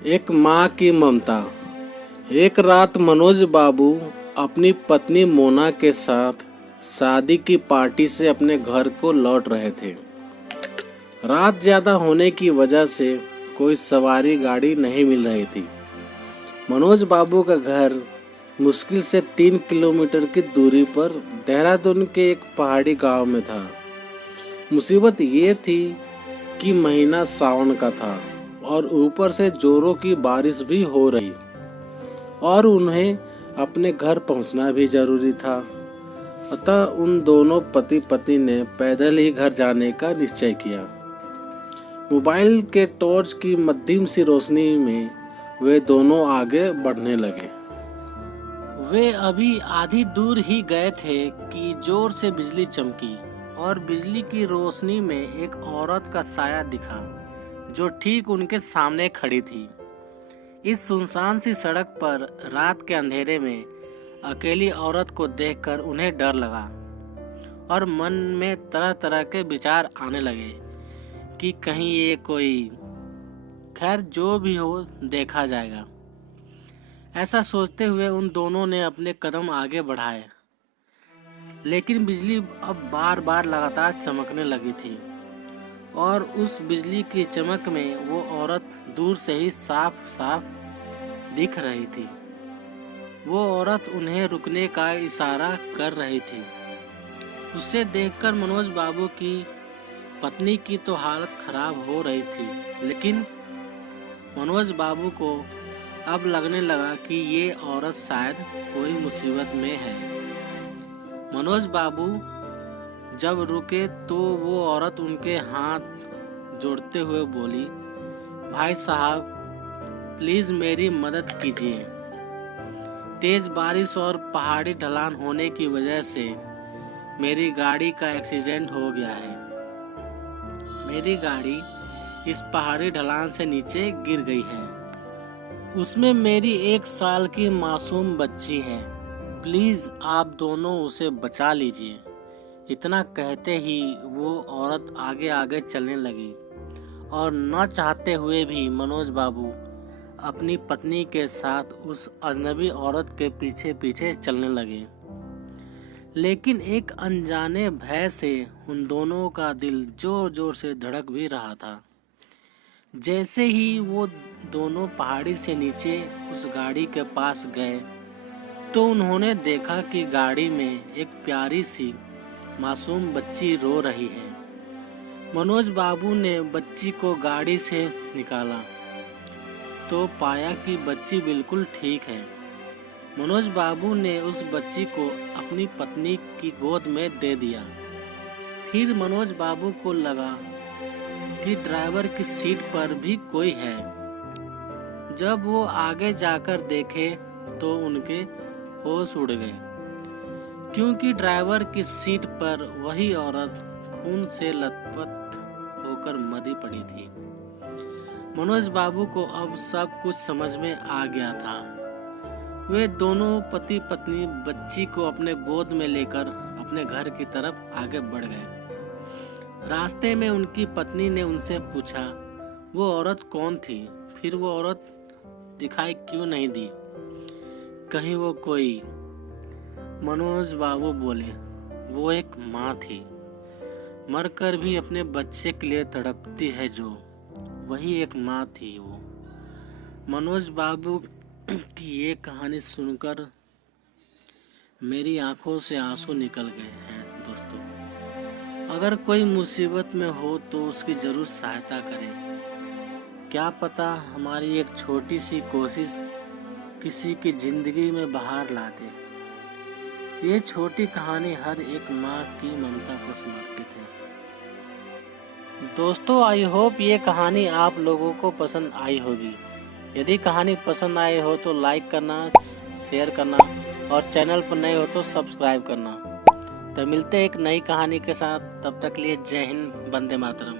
एक माँ की ममता। एक रात मनोज बाबू अपनी पत्नी मोना के साथ शादी की पार्टी से अपने घर को लौट रहे थे। रात ज़्यादा होने की वजह से कोई सवारी गाड़ी नहीं मिल रही थी। मनोज बाबू का घर मुश्किल से 3 किलोमीटर की दूरी पर देहरादून के एक पहाड़ी गांव में था। मुसीबत ये थी कि महीना सावन का था और ऊपर से जोरों की बारिश भी हो रही और उन्हें अपने घर पहुंचना भी जरूरी था। अतः उन दोनों पति पत्नी ने पैदल ही घर जाने का निश्चय किया। मोबाइल के टॉर्च की मध्यम सी रोशनी में वे दोनों आगे बढ़ने लगे। वे अभी आधी दूर ही गए थे कि जोर से बिजली चमकी और बिजली की रोशनी में एक औरत का साया दिखा जो ठीक उनके सामने खड़ी थी। इस सुनसान सी सड़क पर रात के अंधेरे में अकेली औरत को देखकर उन्हें डर लगा और मन में तरह तरह के विचार आने लगे कि कहीं ये कोई, खैर जो भी हो देखा जाएगा। ऐसा सोचते हुए उन दोनों ने अपने कदम आगे बढ़ाए, लेकिन बिजली अब बार बार लगातार चमकने लगी थी और उस बिजली की चमक में वो औरत दूर से ही साफ साफ दिख रही थी। वो औरत उन्हें रुकने का इशारा कर रही थी। उसे देखकर मनोज बाबू की पत्नी की तो हालत खराब हो रही थी, लेकिन मनोज बाबू को अब लगने लगा कि ये औरत शायद कोई मुसीबत में है। मनोज बाबू जब रुके तो वो औरत उनके हाथ जोड़ते हुए बोली, भाई साहब प्लीज मेरी मदद कीजिए। तेज बारिश और पहाड़ी ढलान होने की वजह से मेरी गाड़ी का एक्सीडेंट हो गया है। मेरी गाड़ी इस पहाड़ी ढलान से नीचे गिर गई है। उसमें मेरी 1 साल की मासूम बच्ची है। प्लीज आप दोनों उसे बचा लीजिए। इतना कहते ही वो औरत आगे आगे चलने लगी और न चाहते हुए भी मनोज बाबू अपनी पत्नी के साथ उस अजनबी औरत के पीछे पीछे चलने लगे। लेकिन एक अनजाने भय से उन दोनों का दिल जोर जोर से धड़क भी रहा था। जैसे ही वो दोनों पहाड़ी से नीचे उस गाड़ी के पास गए तो उन्होंने देखा कि गाड़ी में एक प्यारी सी मासूम बच्ची रो रही है। मनोज बाबू ने बच्ची को गाड़ी से निकाला तो पाया कि बच्ची बिल्कुल ठीक है। मनोज बाबू ने उस बच्ची को अपनी पत्नी की गोद में दे दिया। फिर मनोज बाबू को लगा कि ड्राइवर की सीट पर भी कोई है। जब वो आगे जाकर देखे तो उनके होश उड़ गए, क्योंकि ड्राइवर की सीट पर वही औरत खून से लथपथ होकर मरी पड़ी थी। मनोज बाबू को अब सब कुछ समझ में आ गया था। वे दोनों पति पत्नी बच्ची को अपने गोद में लेकर अपने घर की तरफ आगे बढ़ गए। रास्ते में उनकी पत्नी ने उनसे पूछा वो औरत कौन थी, फिर वो औरत दिखाई क्यों नहीं दी, कहीं वो कोई। मनोज बाबू बोले, वो एक माँ थी, मरकर भी अपने बच्चे के लिए तड़पती है जो, वही एक माँ थी वो। मनोज बाबू की ये कहानी सुनकर मेरी आंखों से आंसू निकल गए हैं। दोस्तों, अगर कोई मुसीबत में हो तो उसकी जरूर सहायता करें। क्या पता हमारी एक छोटी सी कोशिश किसी की जिंदगी में बहार ला दे। ये छोटी कहानी हर एक माँ की ममता को समर्पित है। दोस्तों, आई होप ये कहानी आप लोगों को पसंद आई होगी। यदि कहानी पसंद आई हो तो लाइक करना, शेयर करना और चैनल पर नए हो तो सब्सक्राइब करना। तो मिलते हैं एक नई कहानी के साथ। तब तक लिए जय हिंद, वंदे मातरम।